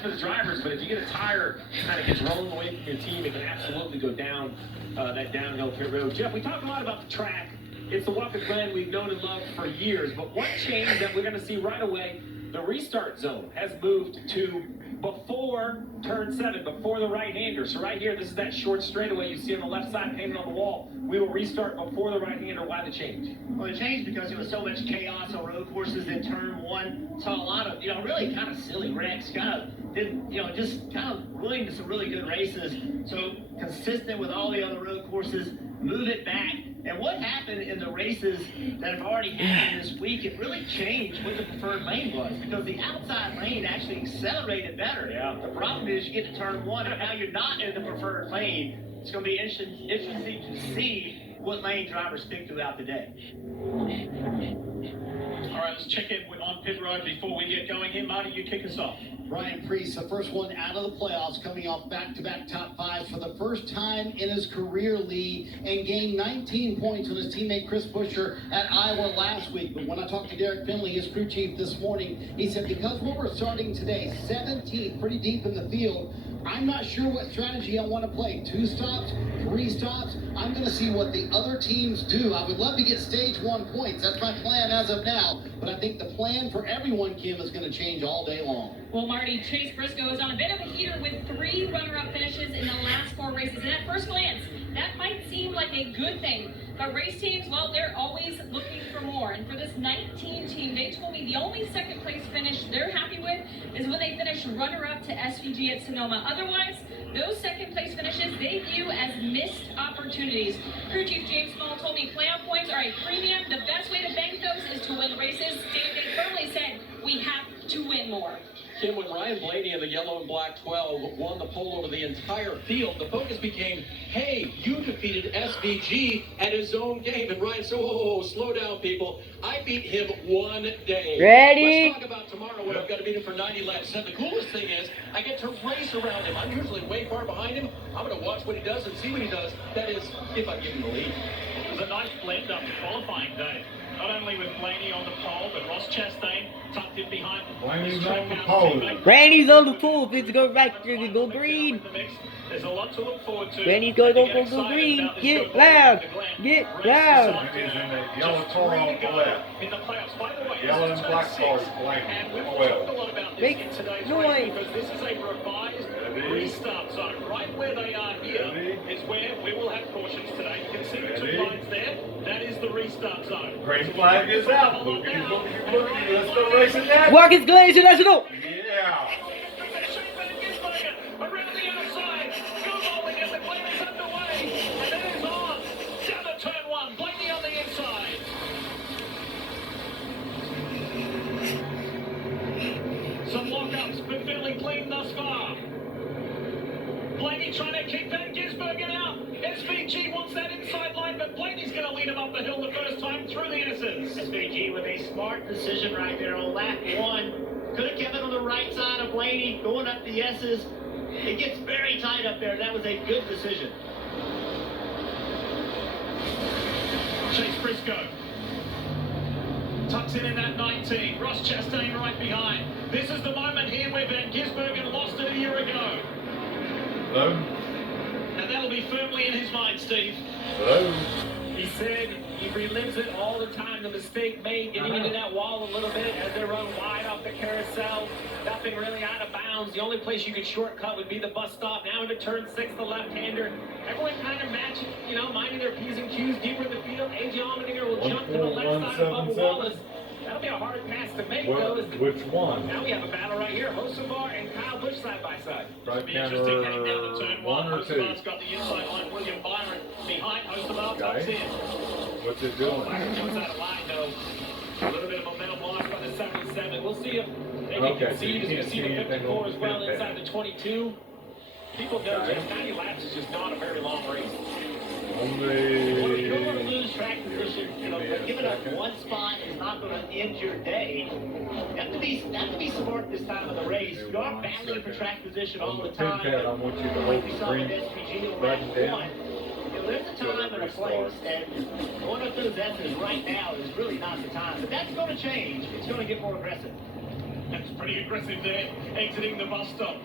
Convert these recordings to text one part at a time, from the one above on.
bad for the drivers, but if you get a tire kind of gets rolling away from your team, it can absolutely go down that downhill pit road. Jeff, we talk a lot about the track. It's the Watkins Glen we've known and loved for years, but one change that we're going to see right away, the restart zone has moved to before turn 7, before the right-hander. So right here, this is that short straightaway you see on the left side painted on the wall. We will restart before the right-hander. Why the change? Well, the change because there was so much chaos on road courses in turn 1. Saw a lot of, really kind of silly wrecks, just kind of ruined some really good races. So consistent with all the other road courses, move it back. And what happened in the races that have already happened this week, it really changed what the preferred lane was, because the outside lane actually accelerated better. Yeah. The problem is you get to turn 1 and now you're not in the preferred lane. It's going to be interesting to see what lane drivers pick throughout the day. All right, let's check in on pit road before we get going here. Marty, you kick us off. Ryan Preece, the first one out of the playoffs, coming off back-to-back top 5s for the first time in his career lead, and gained 19 points on his teammate Chris Buescher at Iowa last week. But when I talked to Derek Finley, his crew chief, this morning, he said because where we're starting today, 17th, pretty deep in the field, I'm not sure what strategy I want to play. 2 stops, 3 stops. I'm going to see what the other teams do. I would love to get stage 1 points. That's my plan as of now. But I think the plan for everyone, Kim, is going to change all day long. Well, Marty, Chase Briscoe is on a bit of a heater with 3 runner-up finishes in the last 4 races. And at first glance, that might seem like a good thing. But race teams, well, they're always looking for more. And for this 19 team, they told me the only second place finish they're happy with is when they finish runner-up to SVG at Sonoma. Otherwise, those second place finishes they view as missed opportunities. Crew Chief James Small told me playoff points are a premium. The best way to bank those is to win races. They firmly said we have to win more. Kim, when Ryan Blaney in the yellow and black 12 won the pole over the entire field, the focus became, hey, you defeated SVG at his own game. And Ryan said, whoa, slow down, people. I beat him one day. Ready? Let's talk about tomorrow when I've got to beat him for 90 laps. And the coolest thing is, I get to race around him. I'm usually way far behind him. I'm going to watch what he does and see what he does. That is, if I give him the lead. It was a nice blend after qualifying day. Not only with Blaney on the pole, but Ross Chastain tucked in behind. Blaney's on the pole. Randy's on the pole. If it's go right, you're gonna go green. There's a lot to look forward to. Randy's gonna go green. Get loud. Get loud. Randy's in the yellow car on the left. In the playoffs, by the way, Yellow and black car is Blaney. and we will talk a lot about this Make in today's noise. race because this is a revised restart zone. Right where they are here is where we will have cautions today. You can see the 2 lines there. That is the restart zone. Green flag is out. Boogie, boogie, boogie. Let's go racing that. Watkins Glen International. Yeah. Around the outside, go bowling as the play is underway, and it is on. Down to turn 1, Blaney on the inside. Some lock-ups, but fairly clean thus far. Blaney trying to keep that Gisbergen out. SVG wants that inside line, but Blaney's going to lead him up the hill the first time through the S's. SVG with a smart decision right there on lap 1. Could have kept it on the right side of Blaney, going up the S's. It gets very tight up there. That was a good decision. Chase Briscoe tucks in that 19. Ross Chastain right behind. This is the moment here where Van Gisbergen lost it a year ago. Hello. And that'll be firmly in his mind, Steve. Hello. He said he relives it all the time, the mistake made, getting into that wall a little bit as they run wide off the carousel. Nothing really out of bounds. The only place you could shortcut would be the bus stop. Now into turn 6, the left-hander. Everyone kind of matching, minding their P's and Q's deeper in the field. A.J. Allmendinger will jump to the left side of Bubba Wallace. That'll be a hard pass to make, though. Which one? Now we have a battle right here. Hocevar and Kyle Busch side by side. Right Be interesting heading down counter to turn 1 or 2? Hocevar's got the inside line. William Byron behind. Hocevar tucks Okay. in. What's it doing? Once out of line, though. A little bit of momentum lost by the 77. We'll see if they can Okay, concede. so you You can't see the see anything 54 on as well the inside the 22. People know Okay. just 90 laps is just not a very long race. Only. You don't want to lose track position, but giving up one spot is not going to end your day. You have to be smart this time of the race. You are battling for track position all the time. I want you to Like hold we the saw with screen. SPG on Write lap it down. 1. There's a time and a place, and going up those S's right now is really not the time. But that's going to change. It's going to get more aggressive. That's pretty aggressive there, exiting the bus stop.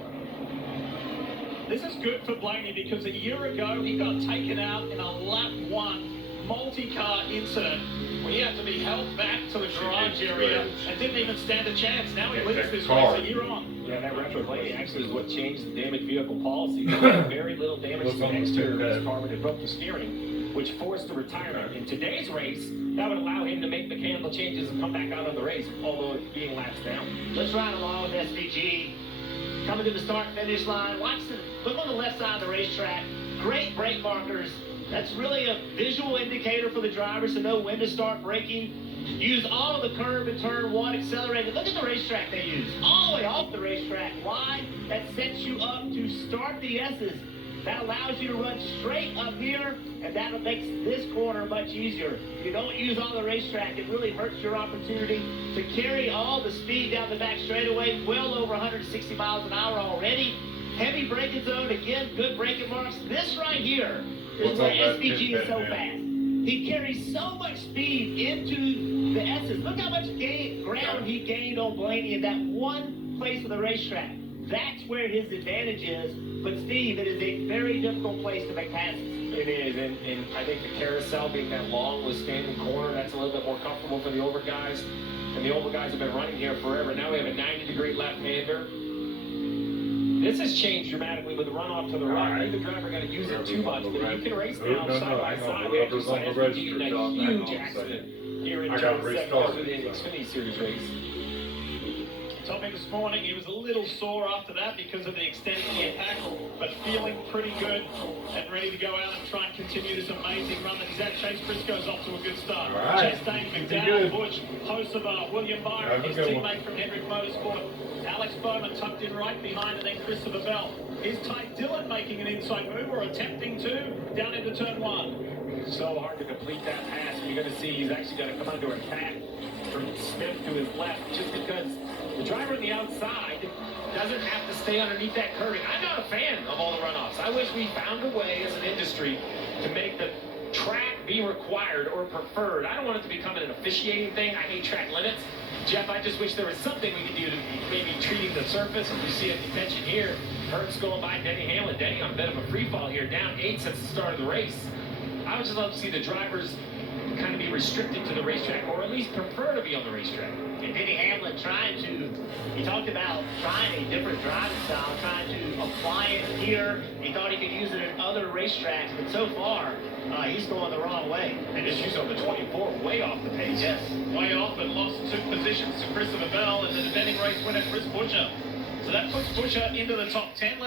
This is good for Blaney because a year ago he got taken out in a lap 1 multi-car incident where he had to be held back to the garage area and didn't even stand a chance. Now he leads this race a year on. Yeah, that retro Blaney actually is what changed the damaged vehicle policy. Very little damage to the exterior of his car, but it broke the steering, which forced the retirement. In today's race, that would allow him to make mechanical changes and come back out on the race, although being laps down. Let's ride along with SVG. Coming to the start-finish line. Look on the left side of the racetrack. Great brake markers. That's really a visual indicator for the drivers to know when to start braking. Use all of the curb and turn 1 accelerated. Look at the racetrack they use. All the way off the racetrack. Why? That sets you up to start the S's. That allows you to run straight up here, and that makes this corner much easier. If you don't use all the racetrack, it really hurts your opportunity to carry all the speed down the back straightaway, well over 160 miles an hour already. Heavy braking zone, again, good braking marks. This right here is where SVG is so fast. He carries so much speed into the S's. Look how much ground he gained on Blaney in that one place of the racetrack. That's where his advantage is. But Steve, it is a very difficult place to make passes. It is, and I think the carousel being that long with standing corner, that's a little bit more comfortable for the older guys. And the older guys have been running here forever. Now we have a 90-degree left-hander. This has changed dramatically with the runoff to the right. I think the driver got to use it too much, but you can race now side by side. We actually saw SVG in a huge accident here in turn 7 after the Xfinity Series race. Told me this morning he was a little sore after that because of the extent of the impact, but feeling pretty good and ready to go out and try and continue this amazing run that he's at. Chase Briscoe's off to a good start. Right. Chastain, McDowell, Bush, Hocevar, William Byron, his teammate from Hendrick Motorsport, Alex Bowman tucked in right behind, and then Christopher Bell. Is Ty Dillon making an inside move or attempting to down into turn 1? So hard to complete that pass. You're going to see he's actually going to come under attack from Smith to his left just because the driver on the outside doesn't have to stay underneath that curving. I'm not a fan of all the runoffs. I wish we found a way as an industry to make the track be required or preferred. I don't want it to become an officiating thing. I hate track limits. Jeff, I just wish there was something we could do to maybe treating the surface. If we see a detention here, Hertz going by Denny Hamlin. Denny on a bit of a free fall here, down 8 since the start of the race. I would just love to see the drivers kind of be restricted to the racetrack, or at least prefer to be on the racetrack. And Denny Hamlin he talked about trying a different driving style, trying to apply it here. He thought he could use it in other racetracks, but so far, he's going the wrong way. And his use on the 24, way off the pace. Yes. Way off and lost 2 positions to Christopher Bell and the defending race winner Chris Buescher. So that puts Buescher into the top 10.